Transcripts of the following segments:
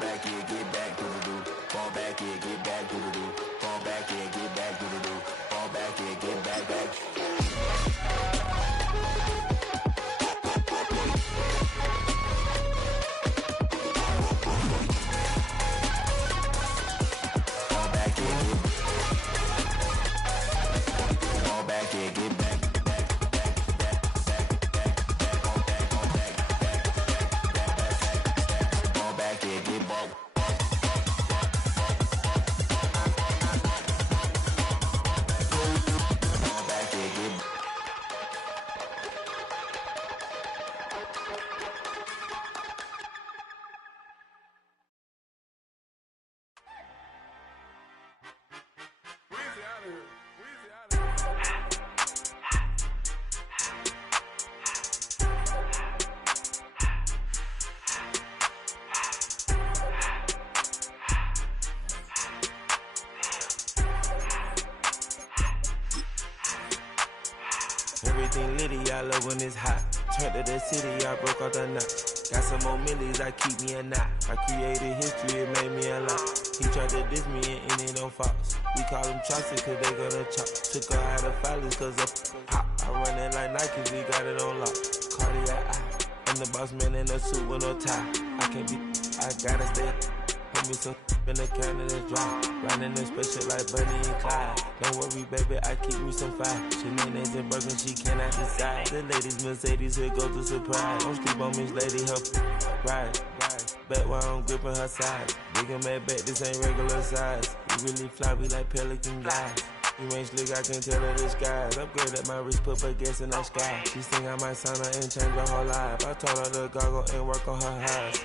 back, yeah, get back, do the do. Fall back, yeah, get back, do the do. Fall back, yeah, get back, do the do. Fall back, yeah, get back, back. Everything litty, I love when it's hot. Turned to the city, I broke all the knots. Got some more millies, I keep me a knot. I created history, it made me a lot. He tried to diss me and ended on Fox. We call them Chaucer cause they gonna chop. Took her out of filers cause of pop. I run it like Nike, we got it on lock. Cardiac eye, I'm the boss man in a suit with no tie. I can't be, I gotta stay. Hold me some in the Canada dry. Riding the special like Bunny and Clyde. Don't worry, baby, I keep me some fire. Shenanigans and Birkin, she cannot decide. The ladies Mercedes, here goes the surprise. Don't sleep on Miss Lady, help ride. Bet while I'm gripping her side. Big and mad bet, this ain't regular size. We really fly, we like Pelican guys. You ain't slick, I can tell her the skies. Upgrade at my wrist, put baguettes in the sky. She think I might sign her and change her whole life. I told her to goggle and work on her highs.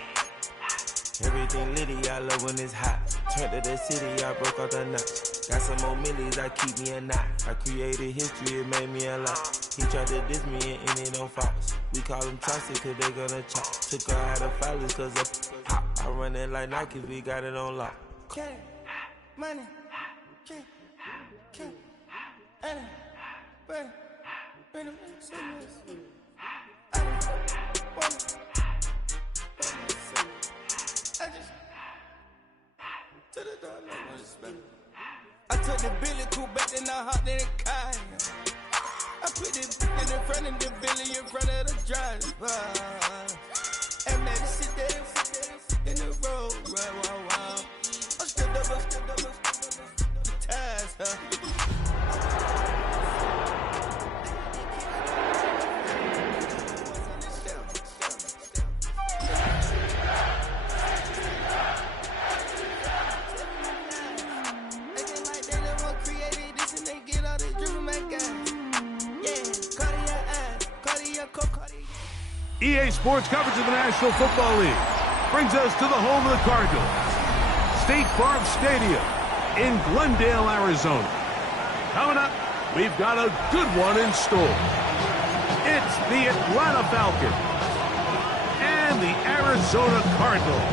Everything litty, I love when it's hot. Turned to the city, I broke all the knots. Got some more millies, I keep me a knot. I created history, it made me a lot. He tried to diss me and ended on Fox. We call them Chaucer cause they gonna chop. Took her out of filers cause of pop. I run it like Nike, we got it on lock. Get money, get money, bring it, I took the Billy cool back, then I hopped in the car. I put it in front of the Billy, in front of the driver. And man, sit there in the road, right, wow. I'm still double, the tires, huh? EA Sports coverage of the National Football League brings us to the home of the Cardinals, State Farm Stadium in Glendale, Arizona. Coming up, we've got a good one in store. It's the Atlanta Falcons and the Arizona Cardinals.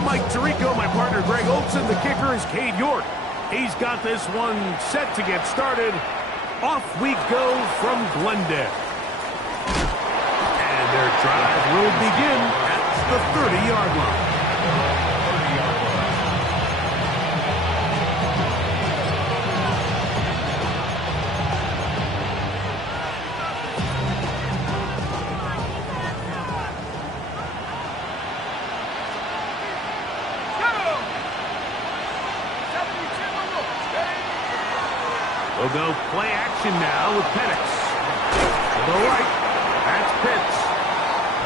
Mike Tirico, my partner Greg Olson. The kicker is Cade York. He's got this one set to get started. Off we go from Glendale. And their drive will begin at the 30-yard line. We'll go play action now with Penix. To the right, that's Pitts.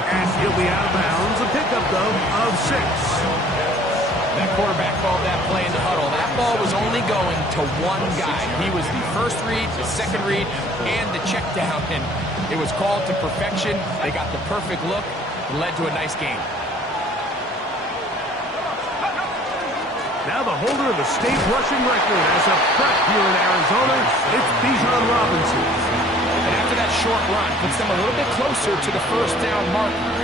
And he'll be out of bounds. A pickup, though, of 6. That quarterback called that play in the huddle. That ball was only going to one guy. He was the first read, the second read, and the check down. And it was called to perfection. They got the perfect look. It led to a nice game. Now the holder of the state rushing record as a prep here in Arizona, it's Bijan Robinson. And after that short run puts them a little bit closer to the first down marker.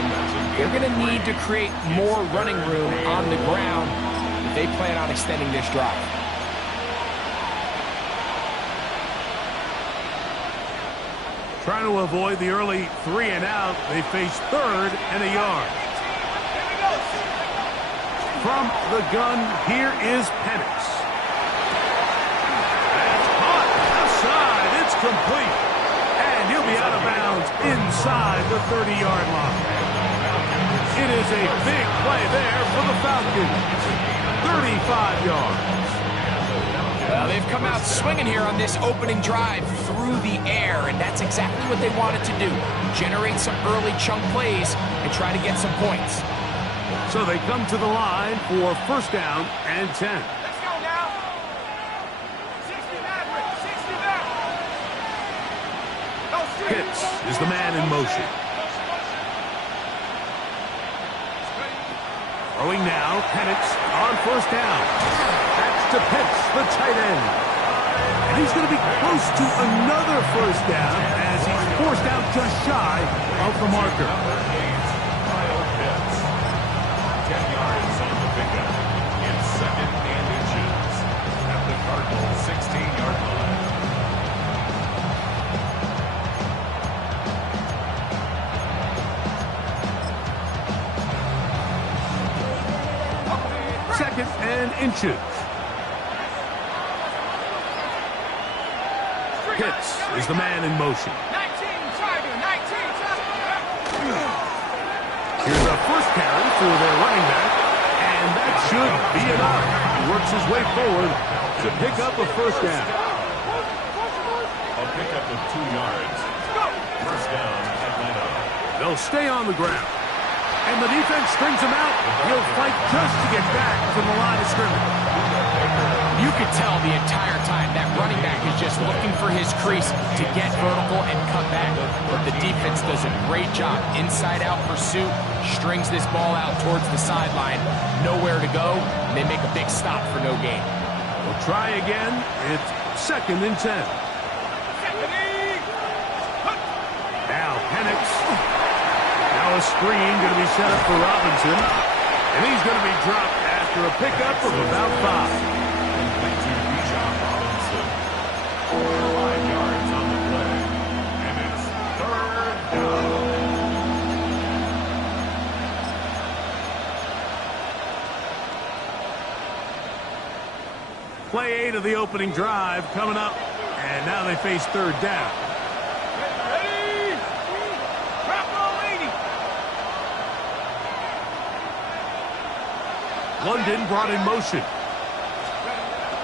They're going to need to create more running room on the ground if they plan on extending this drive. Trying to avoid the early 3 and out, they face 3rd and a yard. From the gun, here is Penix. That's caught outside. It's complete. And he'll be out of bounds inside the 30-yard line. It is a big play there for the Falcons. 35 yards. Well, they've come out swinging here on this opening drive through the air, and that's exactly what they wanted to do. Generate some early chunk plays and try to get some points. So they come to the line for first down and 10. Let's go now. 60 Maverick, 60 Maverick. Pitts is the man in motion. Throwing now, Penix on first down. That's to Pitts, the tight end. And he's going to be close to another first down as he's forced out just shy of the marker. 10 yards on the pickup. It's 2nd and inches at the Cardinals' 16-yard line. Second and inches. Pitts is the man in motion. 19 Tiger, 19 Tiger. Here's a first carry for their running back, and that should be enough. He works his way forward to pick up a first down. A pickup of 2 yards. First down, Atlanta. They'll stay on the ground, and the defense strings him out. He'll fight just to get back to the line of scrimmage. You could tell the entire time that running back is just looking for his crease to get vertical and cut back. But the defense does a great job. Inside-out pursuit, strings this ball out towards the sideline. Nowhere to go, and they make a big stop for no gain. We'll try again. It's 2nd and 10. Now Penix. Now a screen going to be set up for Robinson. And he's going to be dropped after a pickup of about 5. To Bijan Robinson. 5 yards on the play. And it's 3rd down. Play 8 of the opening drive coming up. And now they face 3rd down. Ready? Drop roll 80. London brought in motion.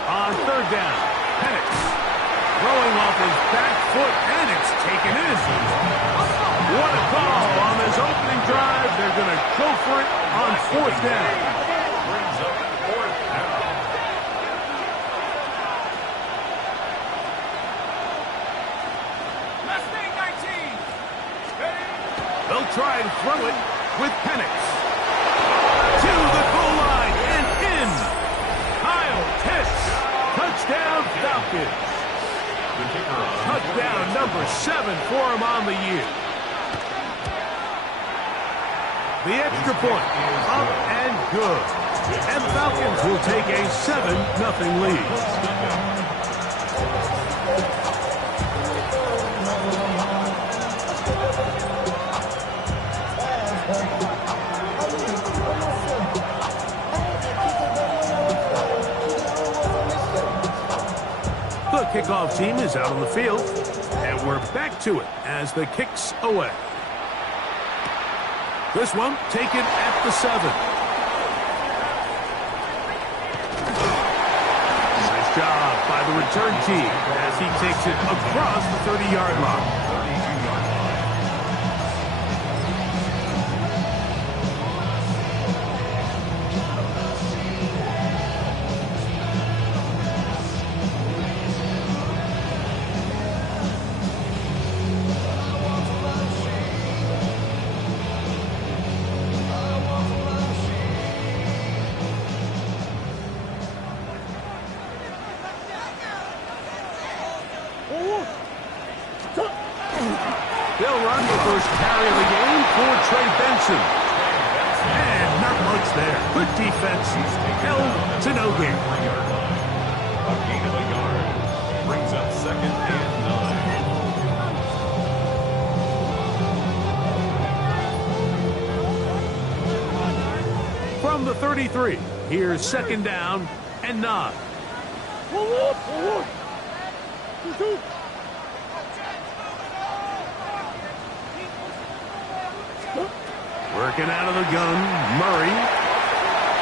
On 3rd down, Penix throwing off his back foot, and it's taken in. What a call on this opening drive. They're going to go for it on 4th down. Brings up 4th down. Mustang 19. Ready? They'll try and throw it with Penix. To the goal line and in. Kyle Pitts. Touchdown Falcons. Touchdown number 7 for him on the year. The extra point up and good. And the Falcons will take a 7-0 lead. The kickoff team is out on the field, and we're back to it as the kick's away. This one taken at the 7. Nice job by the return team as he takes it across the 30-yard line. run, the first carry of the game for Trey Benson. And not much there. Good defense. Held to no gain. A gain of a yard. Brings up 2nd and 9. From the 33, here's 2nd down and 9. Working out of the gun, Murray.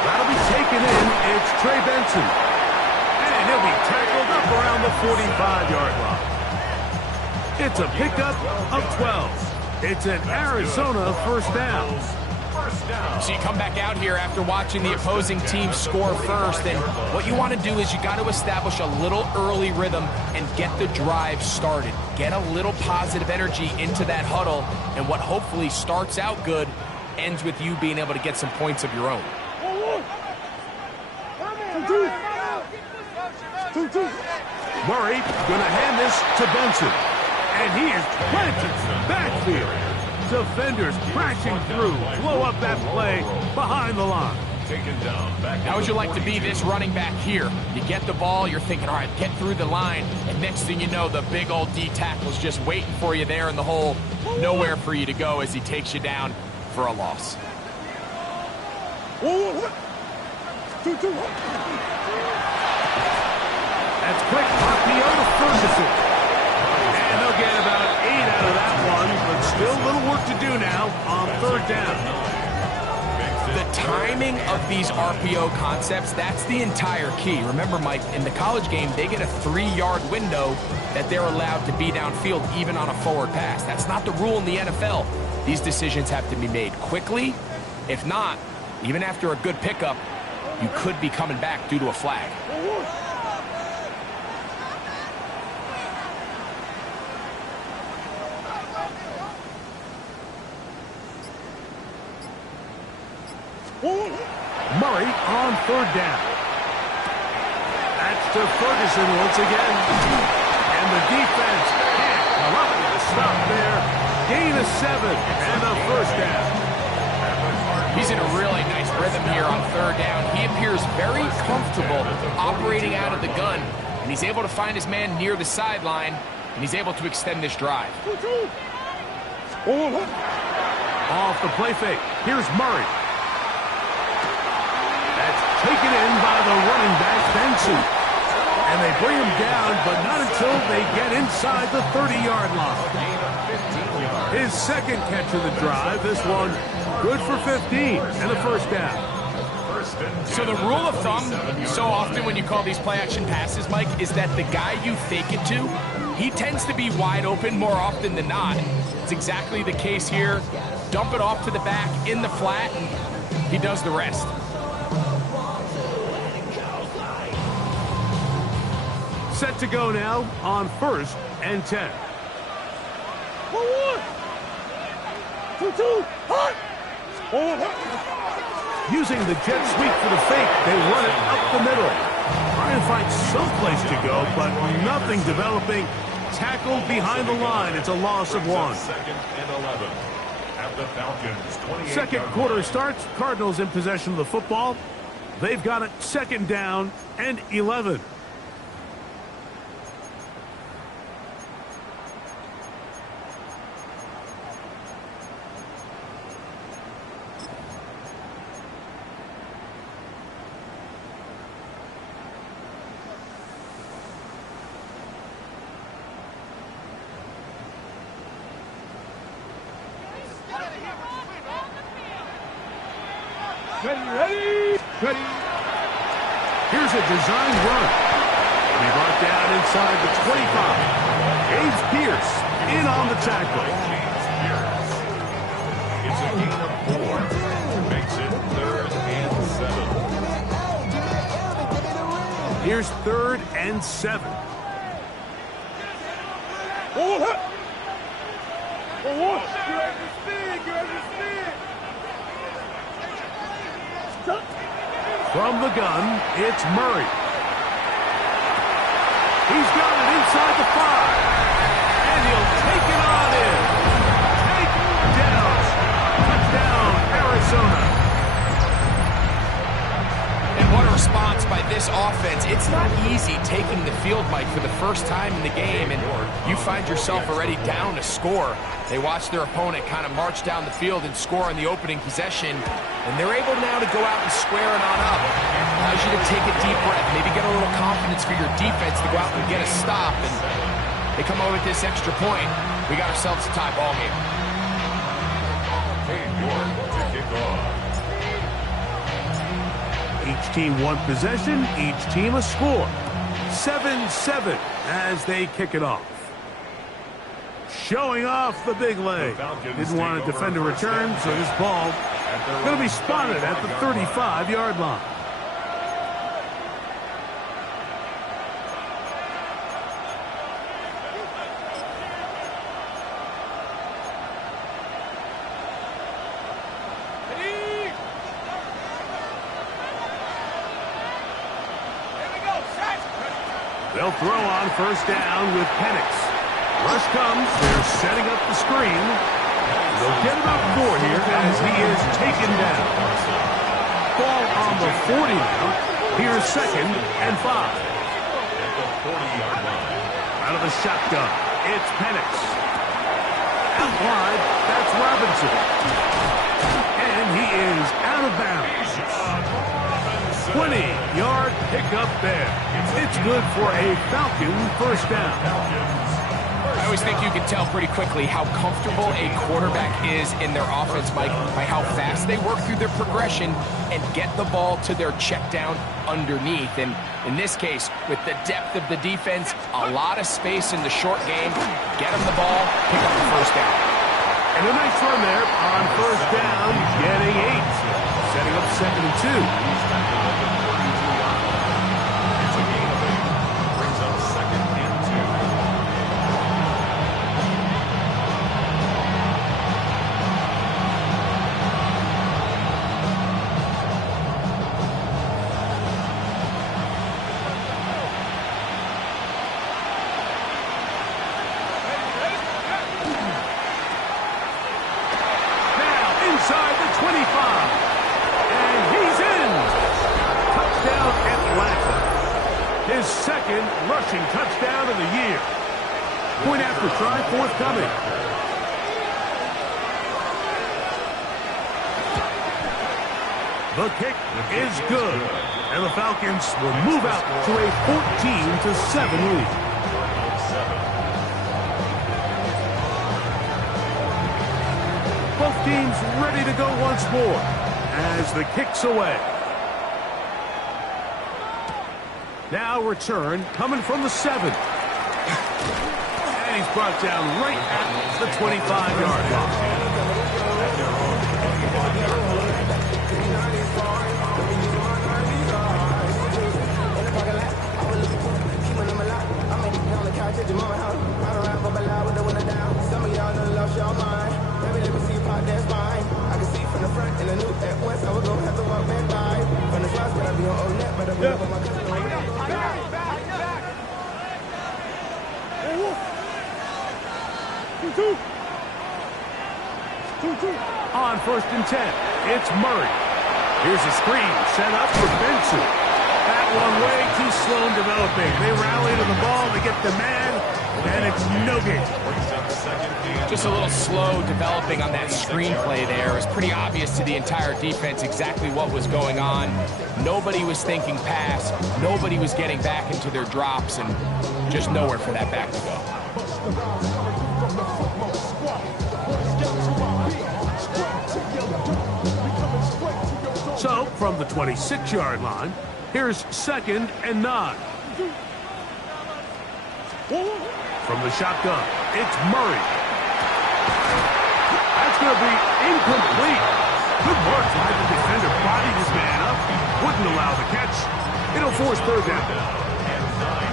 That'll be taken in. It's Trey Benson. And he'll be tackled up around the 45-yard line. It's a pickup of 12. It's an Arizona first down. So you come back out here after watching the opposing team score first, and what you want to do is you got to establish a little early rhythm and get the drive started. Get a little positive energy into that huddle, and what hopefully starts out good ends with you being able to get some points of your own. Murray going to hand this to Benson. And he is planted backfield. Defenders crashing through. Blow up that play behind the line. Taken down. How would you like to be this running back here? You get the ball, you're thinking, all right, get through the line, and next thing you know, the big old D tackle's just waiting for you there in the hole. Nowhere for you to go as he takes you down for a loss. That's quick RPO to Ferguson. And they'll get about 8 out of that one, but still a little work to do now on 3rd down. The timing of these RPO concepts, that's the entire key. Remember, Mike, in the college game, they get a 3-yard window that they're allowed to be downfield, even on a forward pass. That's not the rule in the NFL. These decisions have to be made quickly. If not, even after a good pickup, you could be coming back due to a flag. Murray on 3rd down. That's to Ferguson once again. And the defense can't come up with a stop there. Gain of 7 and a first down. He's in a really nice rhythm here on 3rd down. He appears very comfortable operating out of the gun, and he's able to find his man near the sideline, and he's able to extend this drive. Off the play fake. Here's Murray. That's taken in by the running back, Benson. And they bring him down, but not until they get inside the 30-yard line. His 2nd catch of the drive. This one good for 15 and a first down. So the rule of thumb, so often when you call these play-action passes, Mike, is that the guy you fake it to, he tends to be wide open more often than not. It's exactly the case here. Dump it off to the back in the flat, and he does the rest. Set to go now on 1st and 10. Using the jet sweep for the fake, they run it up the middle. Trying to find some place to go, but nothing developing. Tackled behind the line. It's a loss of 1. 2nd and 11. At the Falcons, 2nd quarter starts. Cardinals in possession of the football. They've got it 2nd down and 11. Ready. Here's a designed run. He'll be brought down inside the 25. James Pierce in on the tackle. It's a gain of 4. Makes it 3rd and 7. Here's 3rd and 7. From the gun, it's Murray. He's got it inside the 5. And he'll take it on in. It's not easy taking the field, Mike, for the first time in the game, and you find yourself already down a score. They watch their opponent kind of march down the field and score on the opening possession, and they're able now to go out and square it on up. Allows you to take a deep breath, maybe get a little confidence for your defense to go out and get a stop, and they come over with this extra point. We got ourselves a tie ball game. Cade York to kick off. Each team one possession, each team a score. 7-7 as they kick it off. Showing off the big leg. Didn't want to defend a return, so this ball going to be spotted at the 35-yard line. They'll throw on first down with Penix. Rush comes. They're setting up the screen. They'll get about 4 here as he is taken down. Ball on the 40 now. Here's 2nd and 5. At the 40-yard line. Out of the shotgun, it's Penix. Out wide, that's Robinson. And he is out of bounds. 20-yard pickup there. It's good for a Falcon first down. I always think you can tell pretty quickly how comfortable a quarterback is in their offense, Mike, by how fast they work through their progression and get the ball to their check down underneath. And in this case, with the depth of the defense, a lot of space in the short game, get them the ball, pick up the first down. And a nice run there on first down, getting 8. Setting up 2nd and 2. It's a gain of 8. Brings up 2nd and 2. Inside the 25. And he's in. Touchdown Atlanta. His 2nd rushing touchdown of the year. Point after try forthcoming. The kick is good. And the Falcons will move out to a 14-7 lead. Both teams ready to go once more as the kick's away. Now return coming from the 7. And he's brought down right at the 25-yard line. On 1st and 10, it's Murray. Here's a screen set up for Benson. That one way too slow in developing. They rally to the ball, they get the man, and it's no gain. Just a little slow developing on that screenplay there. It was pretty obvious to the entire defense exactly what was going on. Nobody was thinking pass. Nobody was getting back into their drops, and just nowhere for that back to go. So, from the 26-yard line, here's 2nd and 9. From the shotgun, it's Murray. That's going to be incomplete. Good work by the defender. Bodied his man up. Wouldn't allow the catch. It'll force 3rd down.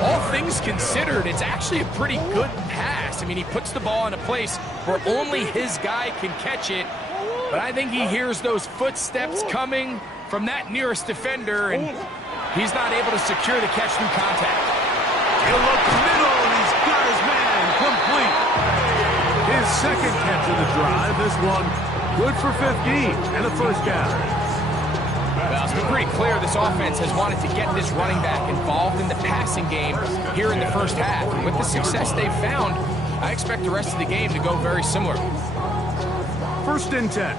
All things considered, it's actually a pretty good pass. I mean, he puts the ball in a place where only his guy can catch it. But I think he hears those footsteps coming from that nearest defender, and he's not able to secure the catch through contact. He'll look middle, and he's got his man complete. His 2nd catch of the drive. This one good for 15 and a first down. Well, Well, it's been pretty clear this offense has wanted to get this running back involved in the passing game here in the first half. And with the success they've found, I expect the rest of the game to go very similar. 1st and 10.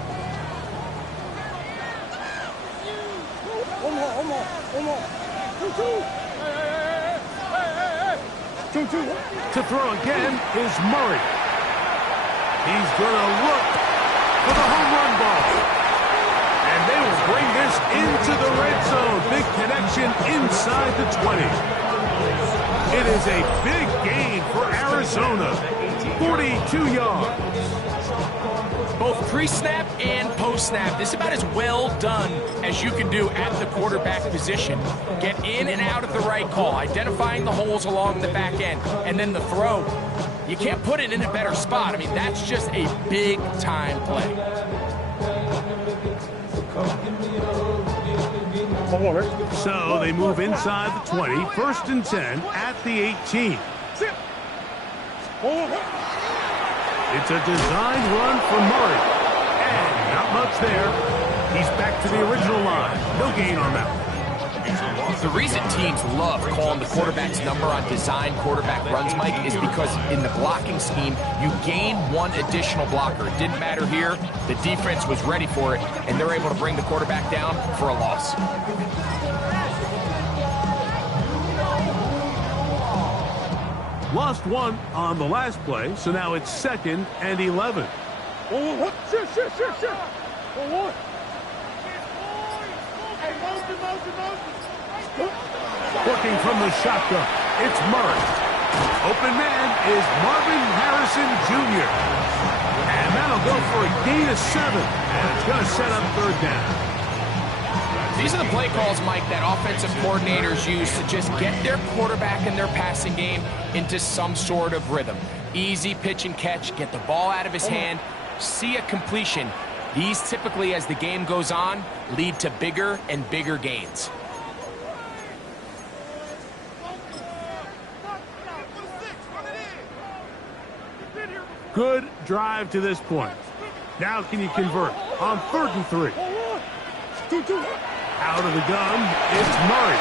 To throw again is Murray. He's going to look for the home run ball. And they will bring this into the red zone. Big connection inside the 20. It is a big gain for Arizona. 42 yards. Both pre-snap and post-snap, this is about as well done as you can do at the quarterback position. Get in and out of the right call, identifying the holes along the back end, and then the throw. You can't put it in a better spot. I mean, that's just a big-time play. So they move inside the 20, 1st and 10 at the 18. It's a designed run for Murray. And not much there. He's back to the original line. No gain on that. The reason teams love calling the quarterback's number on design quarterback runs, Mike, is because in the blocking scheme, you gain one additional blocker. It didn't matter here. The defense was ready for it, and they're able to bring the quarterback down for a loss. Lost one on the last play, so now it's 2nd and 11. Working from the shotgun, it's Murray. Open man is Marvin Harrison Jr. And that'll go for a gain of 7. And it's going to set up 3rd down. These are the play calls, Mike, that offensive coordinators use to just get their quarterback and their passing game into some sort of rhythm. Easy pitch and catch, get the ball out of his hand, see a completion. These typically, as the game goes on, lead to bigger and bigger gains. Good drive to this point. Now can you convert on 3rd and 3? Out of the gun, it's Murray.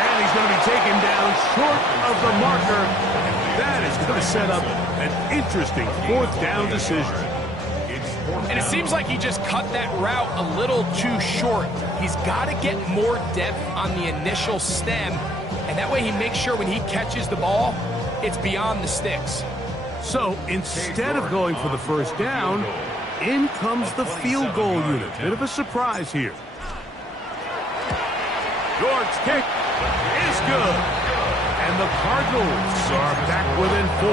And he's going to be taken down short of the marker. And that is going to set up an interesting 4th down decision. And it seems like he just cut that route a little too short. He's got to get more depth on the initial stem. And that way he makes sure when he catches the ball, it's beyond the sticks. So instead of going for the 1st down, in comes the field goal unit. Bit of a surprise here. York's kick is good. And the Cardinals are back within 4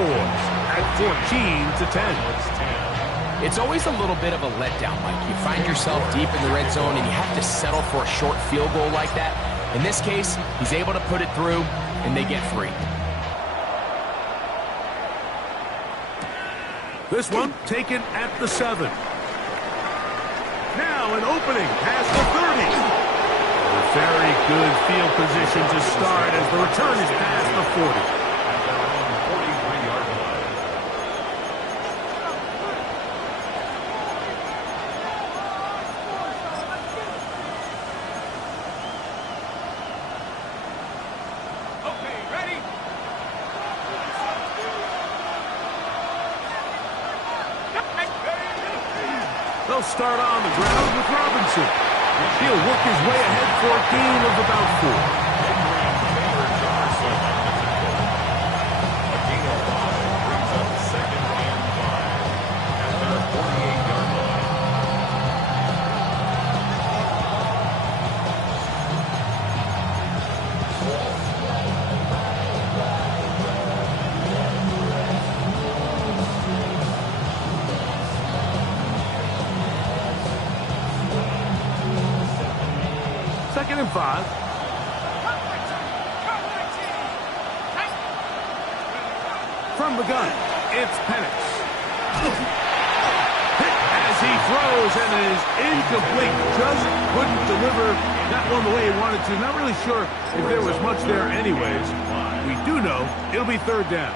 at 14-10. It's always a little bit of a letdown, Mike. You find yourself deep in the red zone and you have to settle for a short field goal like that. In this case, he's able to put it through and they get free. This one taken at the 7. Now an opening past the 30. A very good field position to start as the return is past the 40. Okay, ready? They'll start on the ground with Robinson. He'll work his way ahead for a gain of about 4. Second and 5. From the gun, it's Penix. As he throws, and it is incomplete. Just couldn't deliver that one the way he wanted to. Not really sure if there was much there anyways. We do know it'll be 3rd down.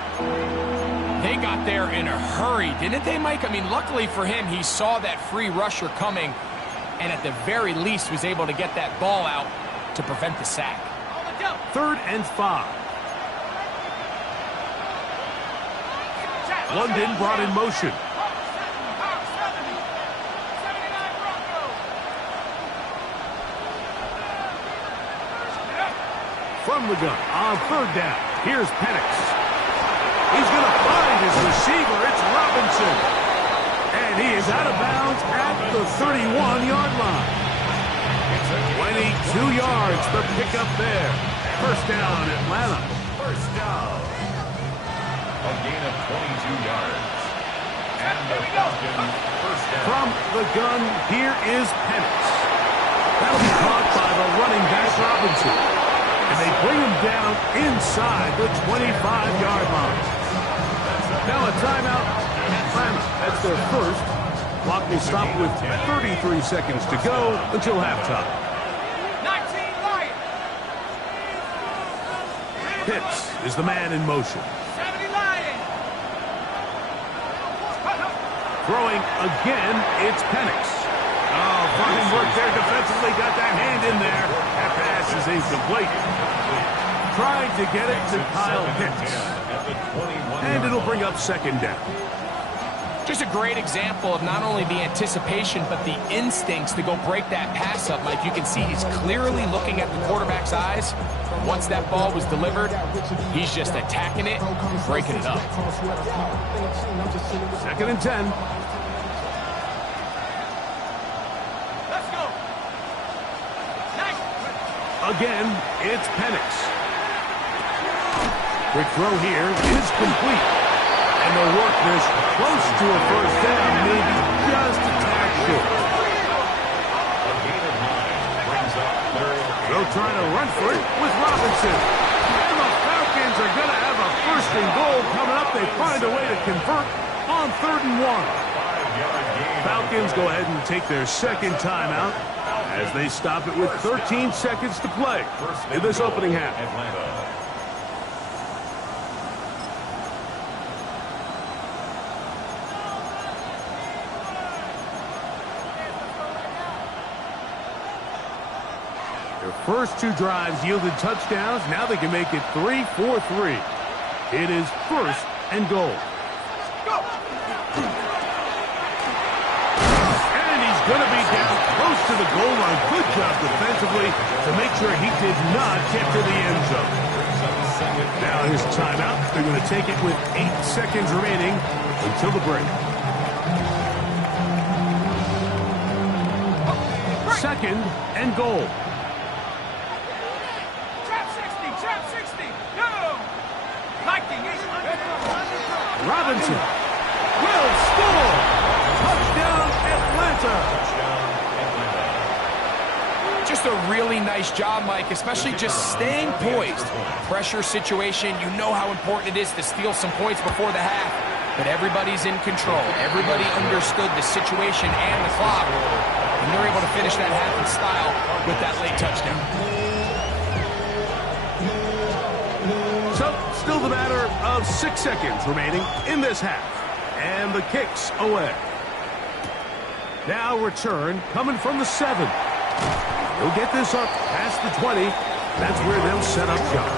They got there in a hurry, didn't they, Mike? I mean, luckily for him, he saw that free rusher coming. and at the very least was able to get that ball out to prevent the sack. 3rd and 5. London brought in motion. From the gun on 3rd down. Here's Penix. He's going to find his receiver. It's Robinson. And he is out of bounds at the 31-yard line. 22 yards the pickup there. 1st down, Atlanta. 1st down. A gain of 22 yards. And the Falcons 1st down. From the gun, here is Penix. That'll be caught by the running back Robinson. And they bring him down inside the 25-yard line. Now a timeout. Atlanta, that's their first. Clock will stop with 33 seconds to go until halftime. 19 Lions. Pitts is the man in motion. 70 Lions. Throwing again, it's Penix. Oh, fine work there defensively. Got that hand in there. That pass is incomplete. Trying to get it to Kyle Pitts. And it'll bring up 2nd down. Just a great example of not only the anticipation, but the instincts to go break that pass up, Mike. You can see he's clearly looking at the quarterback's eyes. Once that ball was delivered, he's just attacking it, breaking it up. 2nd and 10. Let's go. Again, it's Penix. Quick throw here is complete. And they'll work this close to a 1st down, maybe just a tad short. A gain of 9 brings up 3rd. They'll try to run for it with Robinson. And the Falcons are going to have a 1st and goal coming up. They find a way to convert on 3rd and 1. 5-yard gain. Falcons go ahead and take their 2nd timeout as they stop it with 13 seconds to play in this opening half. Atlanta. Their first 2 drives yielded touchdowns. Now they can make it 3-4-3. It is 1st and goal. And he's going to be down close to the goal line. Good job defensively to make sure he did not get to the end zone. Now his timeout. They're going to take it with 8 seconds remaining until the break. 2nd and goal. Robinson will score. Touchdown, Atlanta. Just a really nice job, Mike, especially just staying poised. Pressure situation, you know how important it is to steal some points before the half. But everybody's in control. Everybody understood the situation and the clock. And they're able to finish that half in style with that late touchdown. So, still the matter of 6 seconds remaining in this half. And the kick's away. Now return coming from the 7. They'll get this up past the 20. That's where they'll set up shop.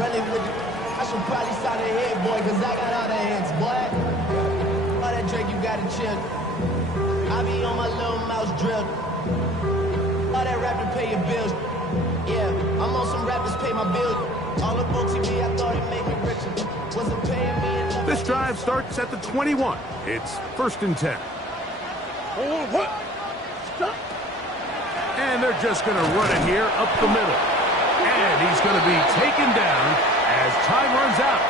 I should probably sign a head, boy, because I got all the heads, boy. All that Drake, you got to chill. I be on my little mouse drill. All that rap to pay your bills. Yeah, I'm on some rappers pay my bills. All up on TV, I thought it made me richer. Wasn't paying me enough. This drive starts at the 21. It's 1st and 10. And they're just going to run it here up the middle. And he's going to be taken down as time runs out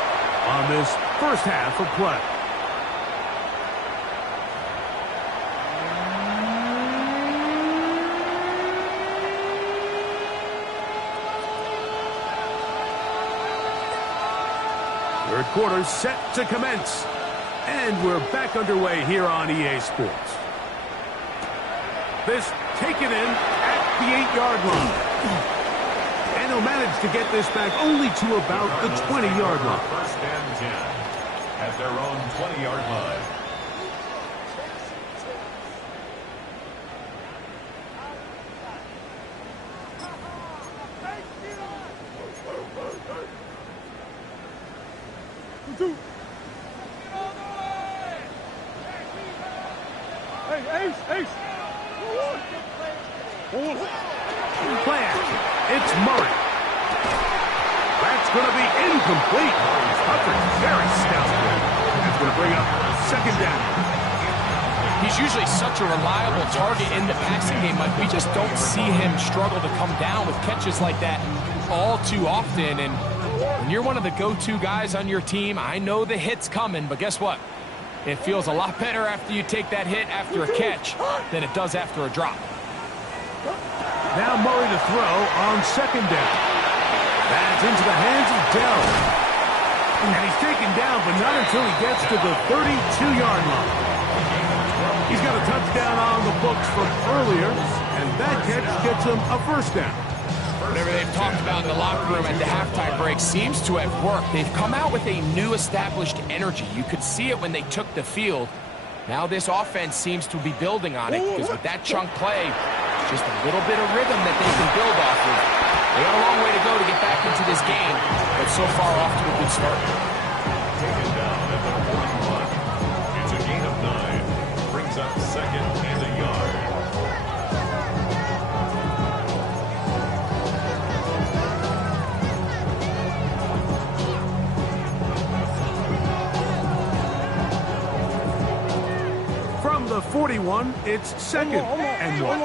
on this 1st half of play. Third quarter set to commence. And we're back underway here on EA Sports. This taken in at the 8-yard line. And he'll manage to get this back only to about the 20-yard line. 1st and 10 at their own 20-yard line. Plant. It's Murray. That's going to be incomplete. Coverage very stout. That's going to bring up second down. He's usually such a reliable target in the passing game, Mike. We just don't see him struggle to come down with catches like that all too often. And when you're one of the go-to guys on your team, I know the hit's coming, but guess what? It feels a lot better after you take that hit after a catch than it does after a drop. Now Murray to throw on second down. That's into the hands of Dell. And he's taken down, but not until he gets to the 32-yard line. He's got a touchdown on the books from earlier, and that catch gets him a first down. Whatever they've talked about in the locker room at the halftime break seems to have worked. They've come out with a new established energy. You could see it when they took the field. Now this offense seems to be building on it, because with that chunk play, just a little bit of rhythm that they can build off of. They got a long way to go to get back into this game, but so far off to a good start. Taken down at the 41. It's a gain of 9. Brings up second and a yard. From the 41, it's second and 1.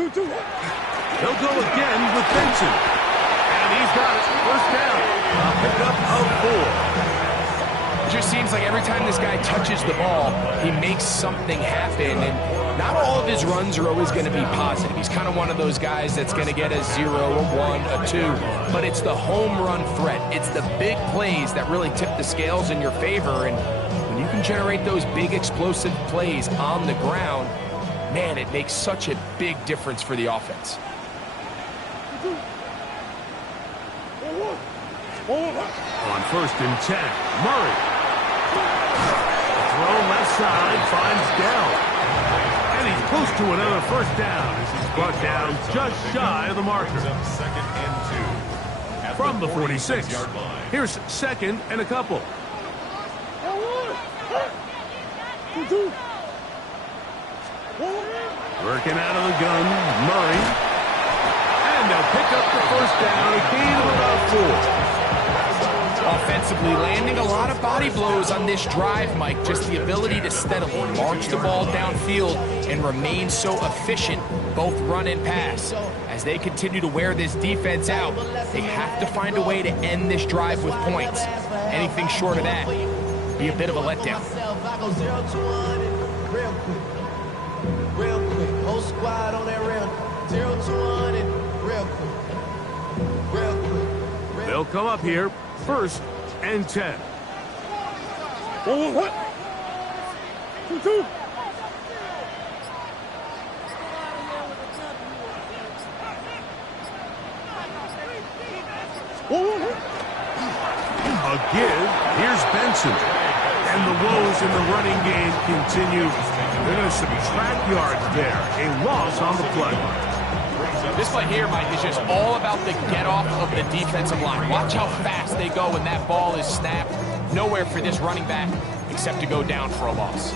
He'll go again with Benson. And he's got it. First down. A pickup of 4. It just seems like every time this guy touches the ball, he makes something happen. And not all of his runs are always going to be positive. He's kind of one of those guys that's going to get a 0, a 1, a 2. But it's the home run threat. It's the big plays that really tip the scales in your favor. And when you can generate those big explosive plays on the ground, man, it makes such a big difference for the offense. On first and 10, Murray. Throw left side, finds Dell. And he's close to another first down as he's brought down just shy of the marker. Second and 2. From the 46, here's second and a couple. Working out of the gun, Murray. And they'll pick up the first down, a gain of about 4. Offensively, landing a lot of body blows on this drive, Mike. Just the ability to steadily march the ball downfield and remain so efficient, both run and pass. As they continue to wear this defense out, they have to find a way to end this drive with points. Anything short of that, be a bit of a letdown. Real quick, whole squad on that rail, 0 to 100, real quick. They'll come up here, first and 10. A give, here's Benson. And the woes in the running game continue. They're going to subtract yards there. A loss on the play. This play here, Mike, is just all about the get-off of the defensive line. Watch how fast they go when that ball is snapped. Nowhere for this running back except to go down for a loss.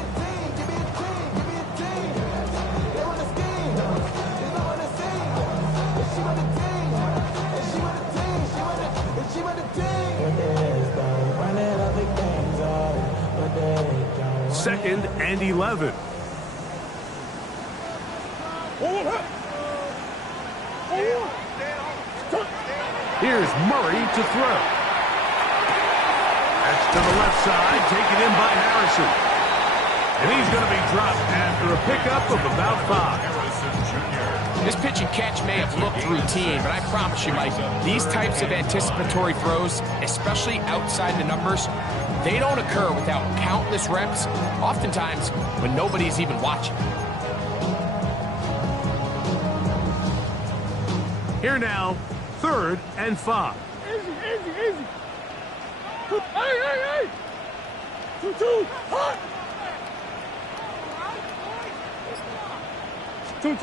Second and 11. Here's Murray to throw. That's to the left side, taken in by Harrison. And he's going to be dropped after a pickup of about 5. This pitch and catch may have looked routine, but I promise you, Mike, these types of anticipatory throws, especially outside the numbers, they don't occur without countless reps, oftentimes when nobody's even watching. Here now, 3rd and 5. Easy. Hey. 2-2. Hot. 2-2.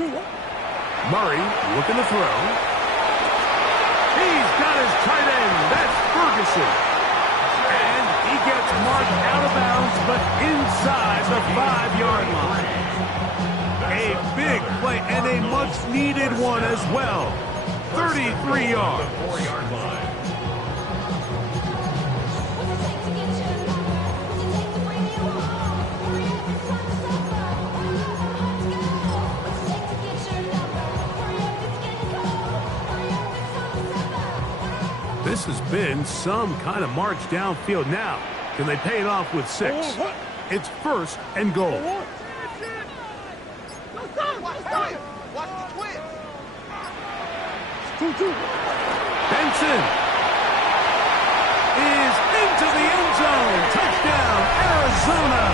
Murray looking to throw. He's got his tight end. That's Ferguson. And he gets marked out of bounds, but inside the 5-yard line. A big play and a much-needed one as well. 33 yards. 4-yard line. This has been some kind of march downfield. Now, can they pay it off with 6? It's 1st and goal. Benson is into the end zone. Touchdown, Arizona.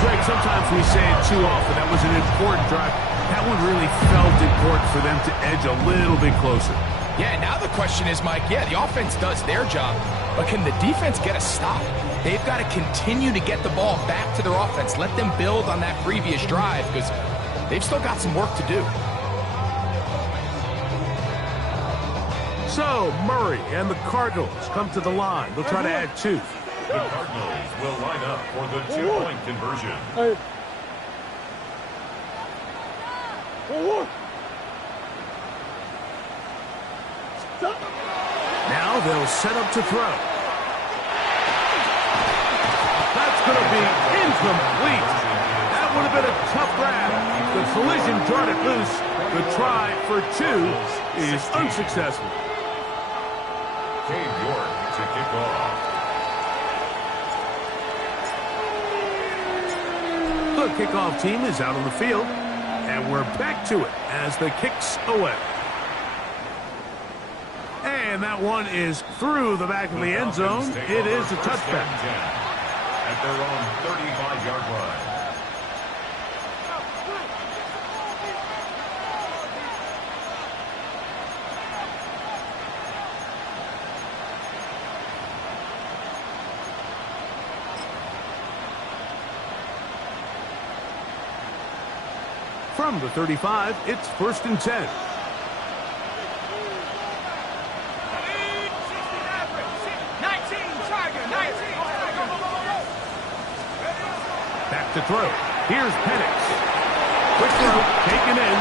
Greg, sometimes we say it too often. That was an important drive. That one really felt important for them to edge a little bit closer. Yeah, now the question is, Mike, the offense does their job, but can the defense get a stop? They've got to continue to get the ball back to their offense. Let them build on that previous drive because they've still got some work to do. So, Murray and the Cardinals come to the line. They'll try to add 2. The Cardinals will line up for the 2-point conversion. Hey. Now they'll set up to throw. That's going to be incomplete. That would have been a tough grab. The collision jarred it loose. The try for 2 is unsuccessful. Cade York to kick off. The kickoff team is out on the field, and we're back to it as the kicks away. And that one is through the back of the end zone. It is a touchback. At their own 35-yard line. From the 35, it's 1st and 10. Back to throw. Here's Penix. Quick throw, taken in.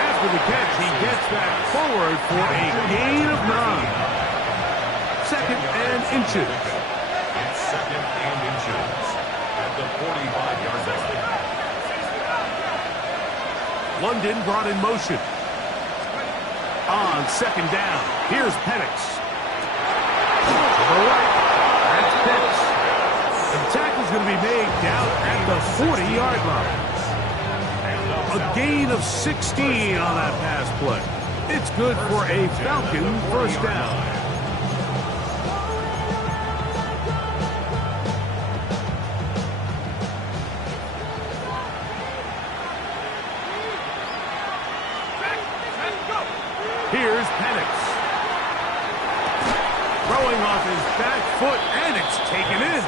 After the catch, he gets back forward for a gain of 9. 2nd and inches. It's 2nd and inches at the 45-yard line. London brought in motion. On 2nd down, here's Penix. To the right, that's Penix. The tackle's going to be made down at the 40-yard line. A gain of 16 on that pass play. It's good for a Falcon 1st down. Here's Penix. Throwing off his back foot, and it's taken in.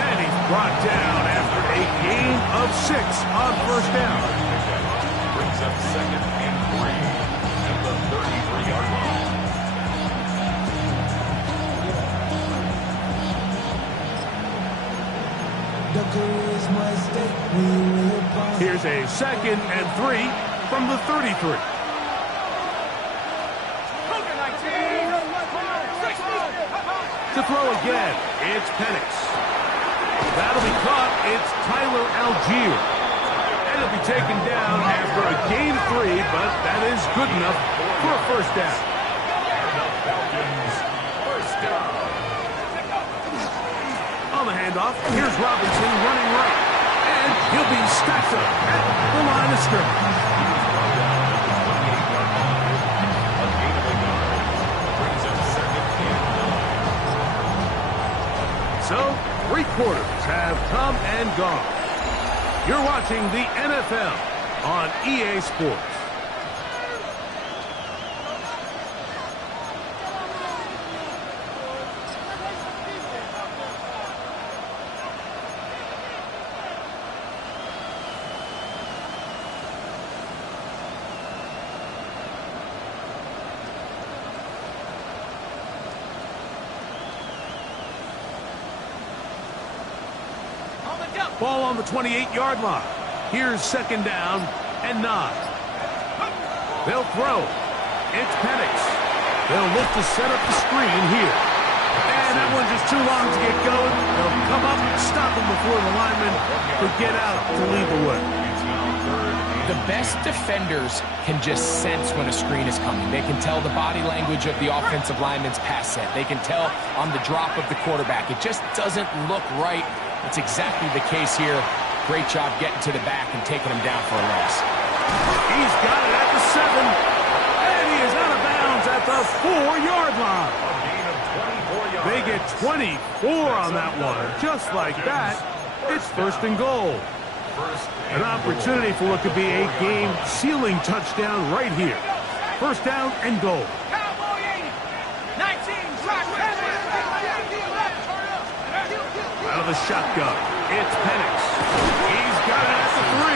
And he's brought down after a gain of 6 on 1st down. Brings up 2nd and 3 at the 33-yard line. Here's a 2nd and 3 from the 33. To throw again, it's Penix. That'll be caught. It's Tyler Algier. And it'll be taken down after a gain of 3, but that is good enough for a 1st down. Falcons, 1st down. On the handoff, here's Robinson running right. And he'll be stacked up at the line of scrimmage. So, 3 quarters have come and gone. You're watching the NFL on EA Sports. Ball on the 28-yard line. Here's second down and 9. They'll throw. It's Penix. They'll look to set up the screen here. And that one's just too long to get going. They'll come up and stop him before the lineman could get out to lead the way. The best defenders can just sense when a screen is coming. They can tell the body language of the offensive lineman's pass set. They can tell on the drop of the quarterback. It just doesn't look right. It's exactly the case here. Great job getting to the back and taking him down for a loss. He's got it at the 7. And he is out of bounds at the 4-yard line. They get 24 on that one. Just like that, it's first and goal. An opportunity for what could be a game-sealing touchdown right here. First down and goal. Out of the shotgun, it's Penix. He's got it at the 3.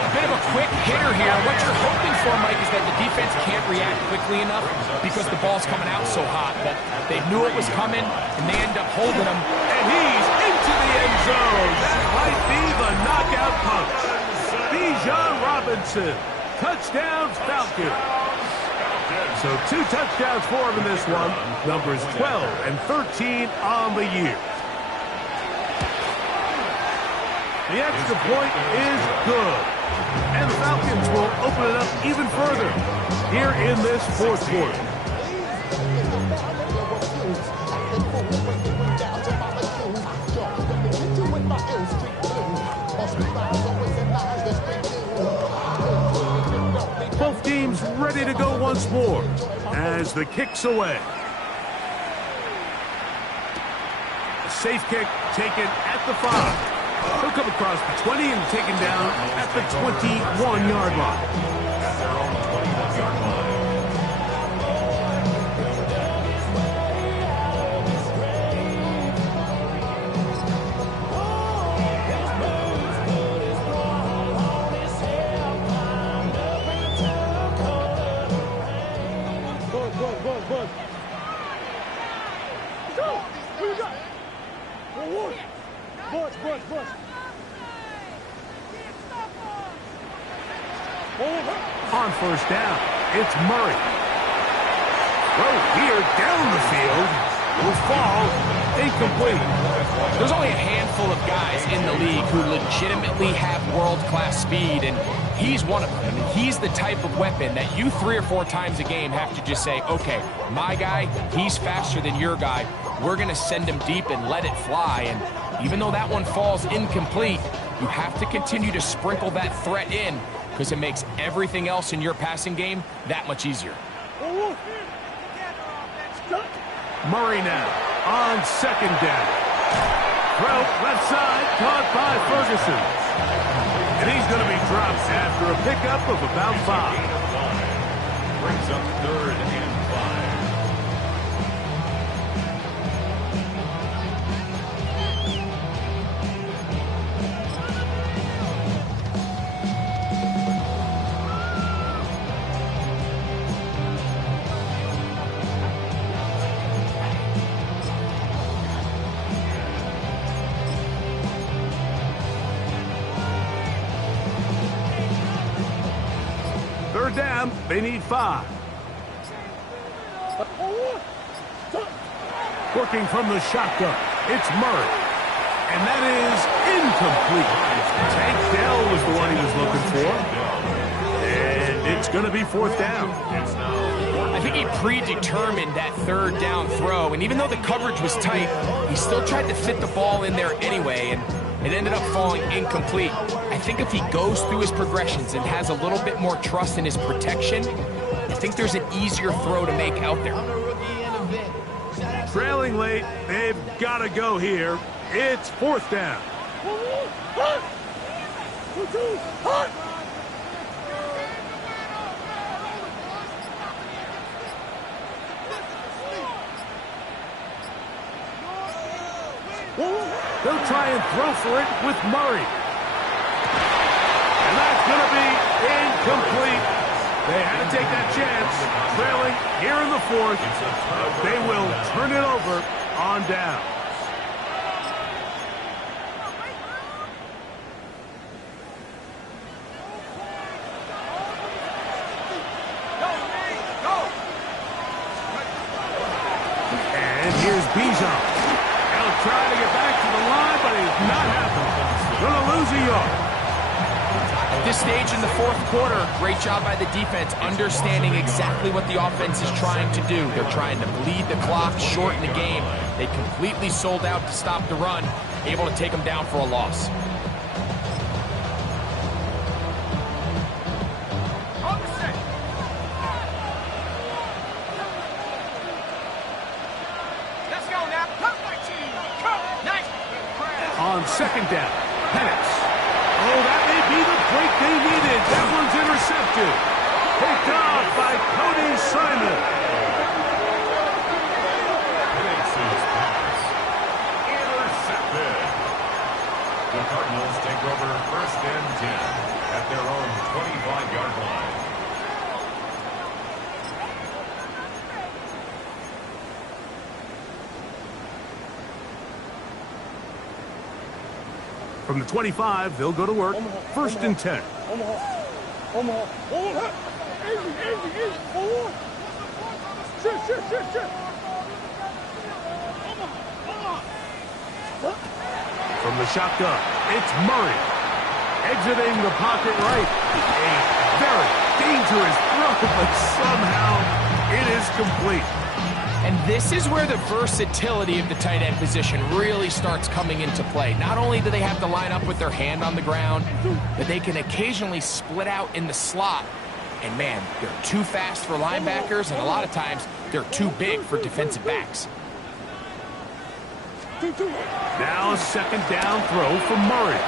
A bit of a quick hitter here. What you're hoping for, Mike, is that the defense can't react quickly enough because the ball's coming out so hot. But they knew it was coming, and they end up holding him. And he's into the end zone. That might be the knockout punch. Bijan Robinson. Touchdown, Falcons. So 2 touchdowns for him in this one. Numbers 12 and 13 on the year. The extra point is good. And the Falcons will open it up even further here in this fourth quarter. Both teams ready to go once more as the kick's away. A safe kick taken at the 5. He'll come across the 20 and taken down at the 21-yard line. Bud. Go! What you got? Bud. On first down, it's Murray. Throw here down the field. Will fall. Incomplete. There's only a handful of guys in the league who legitimately have world-class speed, and he's one of them. I mean, he's the type of weapon that you 3 or 4 times a game have to just say, okay, my guy, he's faster than your guy. We're going to send him deep and let it fly. And even though that one falls incomplete, you have to continue to sprinkle that threat in because it makes everything else in your passing game that much easier. Murray now on second down. Throw left side, caught by Ferguson. And he's going to be dropped after a pickup of about 5. Brings up 3rd and 5. Down, they need 5. Working from the shotgun, it's Murray. And that is incomplete. Tank Dell was the one he was looking for. And it's going to be 4th down. I think he predetermined that 3rd down throw, and even though the coverage was tight, he still tried to fit the ball in there anyway, and it ended up falling incomplete. I think if he goes through his progressions and has a little bit more trust in his protection, I think there's an easier throw to make out there. Trailing late, they've got to go here. It's 4th down. They'll try and throw for it with Murray. And that's going to be incomplete. They had to take that chance. Trailing here in the 4th. They will turn it over on down. yards. At this stage in the fourth quarter, great job by the defense, understanding exactly what the offense is trying to do. They're trying to bleed the clock, shorten the game. They completely sold out to stop the run, able to take them down for a loss. On second down, Penix. Oh, that may be the break they needed. That one's intercepted. Picked off by Cody Simon. Penix's pass. Intercepted. The Cardinals take over 1st and 10 at their own 25-yard line. From the 25, they'll go to work. 1st and 10. Omaha. Easy. Forward. Shit. From the shotgun, it's Murray. Exiting the pocket right. A very dangerous throw, but somehow it is complete. And this is where the versatility of the tight end position really starts coming into play. Not only do they have to line up with their hand on the ground, but they can occasionally split out in the slot. And man, they're too fast for linebackers, and a lot of times they're too big for defensive backs. Now a second down throw for Murray.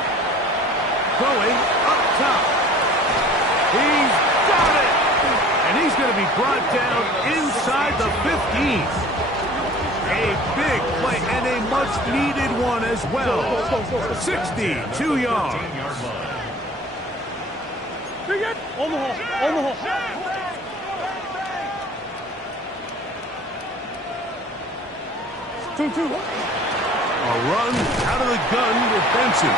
Going up top. He's got it! And he's going to be brought down inside the 15. A big play and a much-needed one as well. 62 yards. Omaha. A run out of the gun with Benson.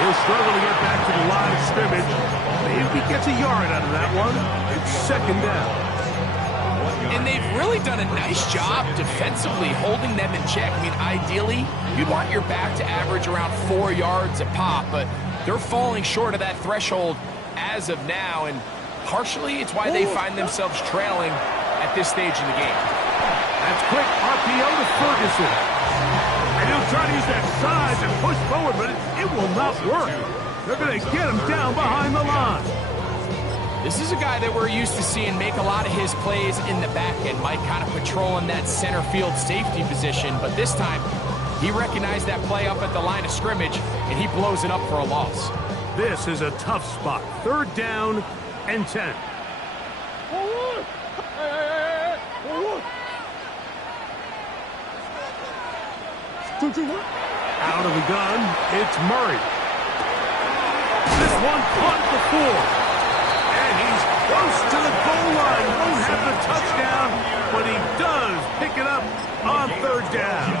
He'll struggle to get back to the line of scrimmage. Maybe he gets a yard out of that one. It's second down. And they've really done a nice job defensively holding them in check. I mean, ideally, you'd want your back to average around 4 yards a pop, but they're falling short of that threshold as of now, and partially it's why they find themselves trailing at this stage in the game. That's quick RPO to Ferguson. And he'll try to use that size and push forward, but it will not work. They're going to get him down behind the line. This is a guy that we're used to seeing make a lot of his plays in the back end. Mike kind of patrolling that center field safety position, but this time he recognized that play up at the line of scrimmage, and he blows it up for a loss. This is a tough spot. 3rd down and 10. Forward. Out of the gun, it's Murray. This one caught before. And he's close to the goal line. Won't have the touchdown, but he does pick it up on 3rd down.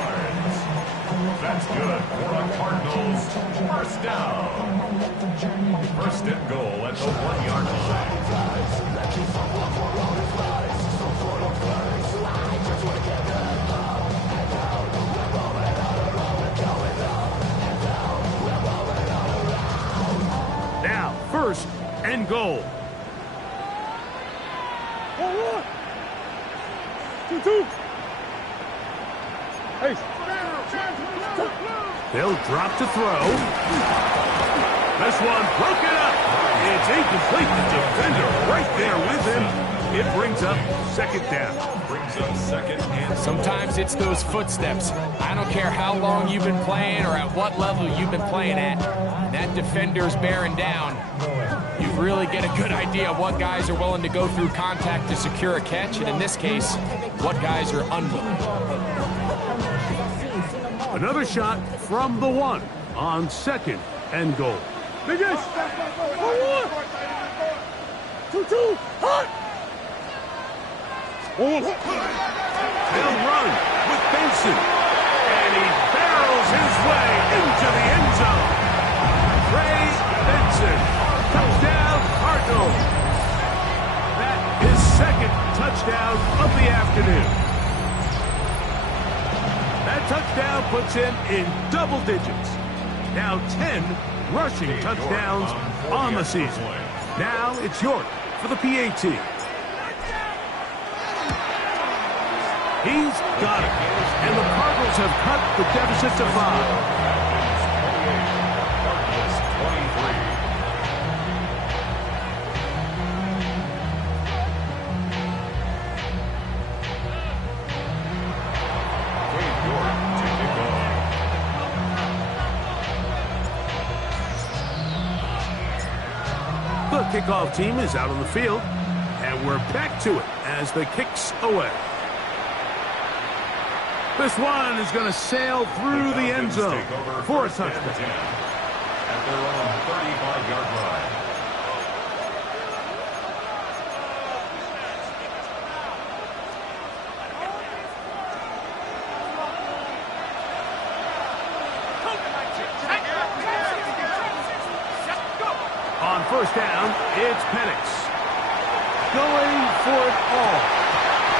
That's good for the Cardinals. 1st down. 1st and goal at the 1-yard line. Now, 1st and goal. Forward. 2. Hey. They'll drop to throw. This one broken up. It's incomplete. The defender right there with him. It brings up 2nd down. Brings up 2nd and Sometimes it's those footsteps. I don't care how long you've been playing or at what level you've been playing at. And that defender's bearing down. You really get a good idea of what guys are willing to go through contact to secure a catch, and in this case, what guys are unwilling. Another shot from the 1 on 2nd and goal. Biggest. Forward. 2. Hot. They'll run with Benson. And he barrels his way into the end zone. Trey Benson. Touchdown, Cardinals. That is 2nd touchdown of the afternoon. That touchdown puts him in double digits. Now 10 rushing touchdowns on the season. Now it's York for the PAT. He's got it. And the Cardinals have cut the deficit to 5. The kickoff team is out on the field, and we're back to it as the kick's away. This one is going to sail through the end zone for a touchdown. At their own 35-yard line. On first down, it's Penix. Going for it all.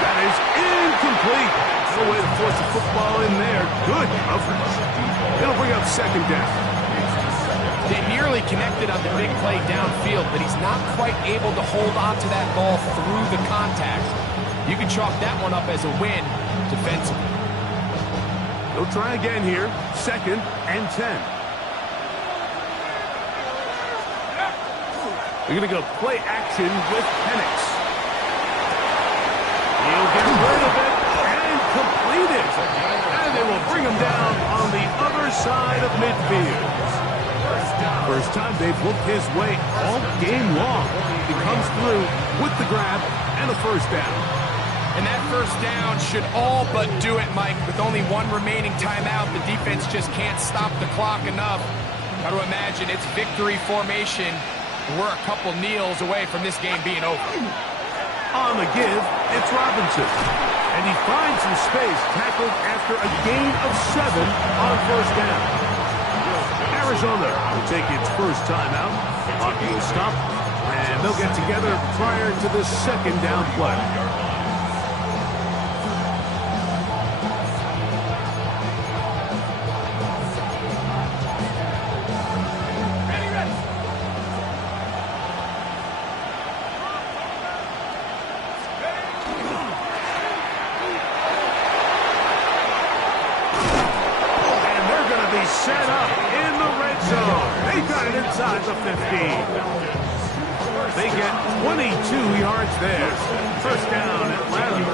That is incomplete. No way to force the football in there. Good coverage. It'll bring up second down. They nearly connected on the big play downfield, but he's not quite able to hold on to that ball through the contact. You can chalk that one up as a win defensively. They'll try again here. Second and 10. They're going to go play action with Penix. He'll get rid of it and complete it. And they will bring him down on the other side of midfield. First time they've looked his way all game long. He comes through with the grab and a first down. And that first down should all but do it, Mike. With only one remaining timeout, the defense just can't stop the clock enough. Got to imagine it's victory formation. We're a couple kneels away from this game being over. On the give, it's Robinson. And he finds some space, tackled after a gain of 7 on first down. Arizona will take its first timeout. Clock will stop, and they'll get together prior to the second down play. Set up in the red zone. They got it inside the 15. They get 22 yards there. First down, Atlanta.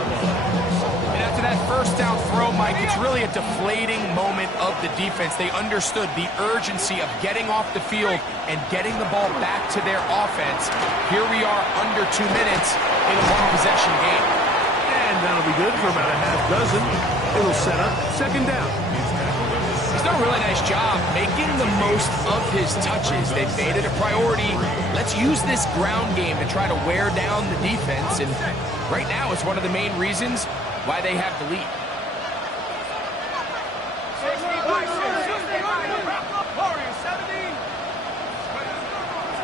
And after that first down throw, Mike, it's really a deflating moment of the defense. They understood the urgency of getting off the field and getting the ball back to their offense. Here we are under 2 minutes in a one-possession game. And that'll be good for about a half dozen. It'll set up second down. He's done a really nice job making the most of his touches. They've made it a priority. Let's use this ground game to try to wear down the defense. And right now, it's one of the main reasons why they have the lead.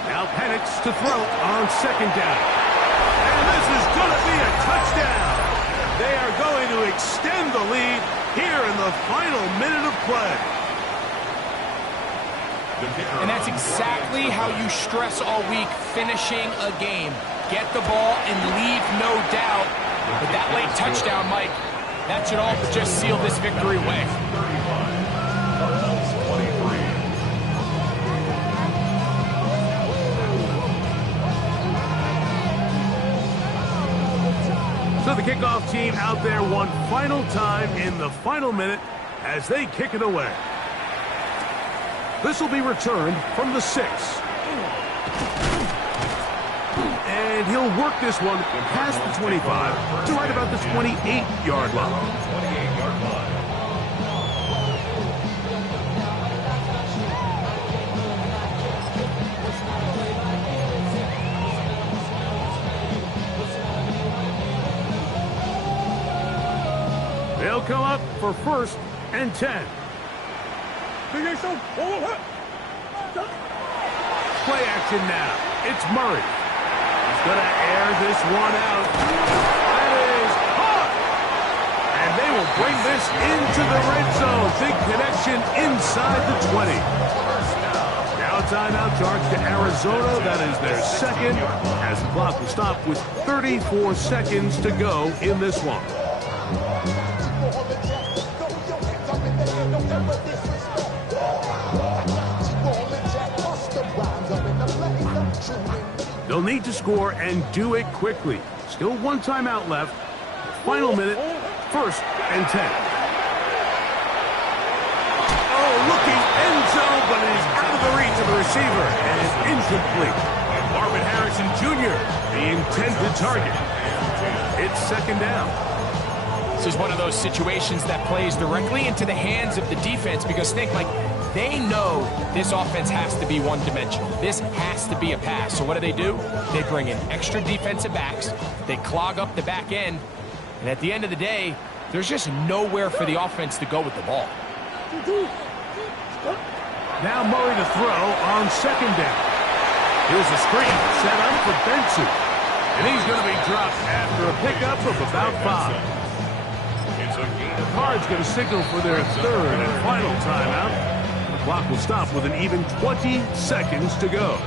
Now Penix to throw on second down. And this is going to be a touchdown. They are going to extend the lead here in the final minute of play. And that's exactly how you stress all week, finishing a game. Get the ball and leave no doubt. But that late touchdown, Mike, that should all but just seal this victory away. So the kickoff team out there one final time in the final minute as they kick it away. This will be returned from the 6. And he'll work this one past the 25 to right about the 28-yard line. They'll come up for first and 10. Play action now. It's Murray. He's going to air this one out. That is caught. And they will bring this into the red zone. Big connection inside the 20. Now it's timeout charged to Arizona. That is their second, as the clock will stop with 34 seconds to go in this one. They'll need to score and do it quickly. Still one timeout left. Final minute, 1st and 10. Oh, looking end zone, but it is out of the reach of the receiver and is incomplete. Marvin Harrison Jr., the intended target. It's 2nd down. This is one of those situations that plays directly into the hands of the defense because think, like, they know this offense has to be one-dimensional. This has to be a pass. So what do? They bring in extra defensive backs. They clog up the back end. And at the end of the day, there's just nowhere for the offense to go with the ball. Now Murray to throw on 2nd down. Here's a screen set up for Benson. And he's going to be dropped after a pickup of about 5. The Cards going to signal for their 3rd and final timeout. The clock will stop with an even 20 seconds to go.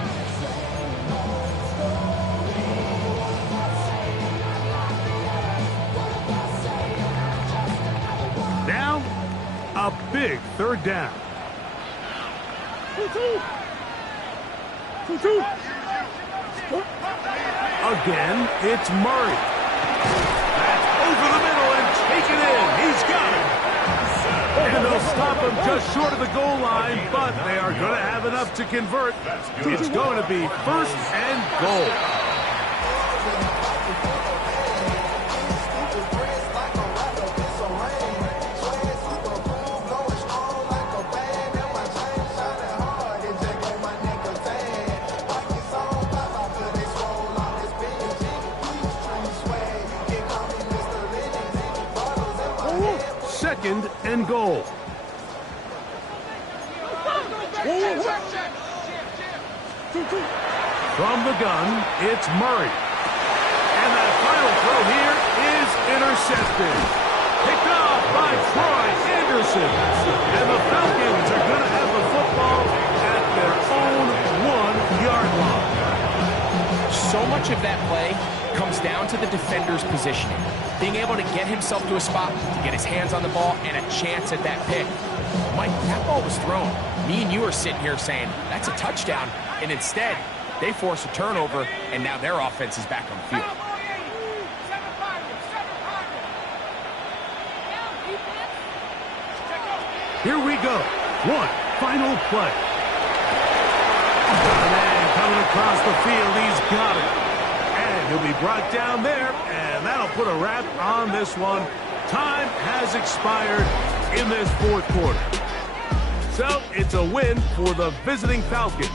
Now, a big 3rd down. 2-2. Again, it's Murray. That's over the middle and taken in. He's got it. And they'll stop him just short of the goal line, but they are going to have enough to convert. It's going to be 1st and goal. Second and goal. From the gun, it's Murray. And that final throw here is intercepted. Picked off by Troy Anderson. And the Falcons are going to have the football at their own 1-yard line. So much of that play comes down to the defender's positioning. Being able to get himself to a spot, to get his hands on the ball, and a chance at that pick. Mike, that ball was thrown. Me and you are sitting here saying, that's a touchdown. And instead, they force a turnover, and now their offense is back on the field. Here we go. One final play. Got a man coming across the field. He's got it. And he'll be brought down there, and that'll put a wrap on this one. Time has expired in this 4th quarter. So it's a win for the visiting Falcons.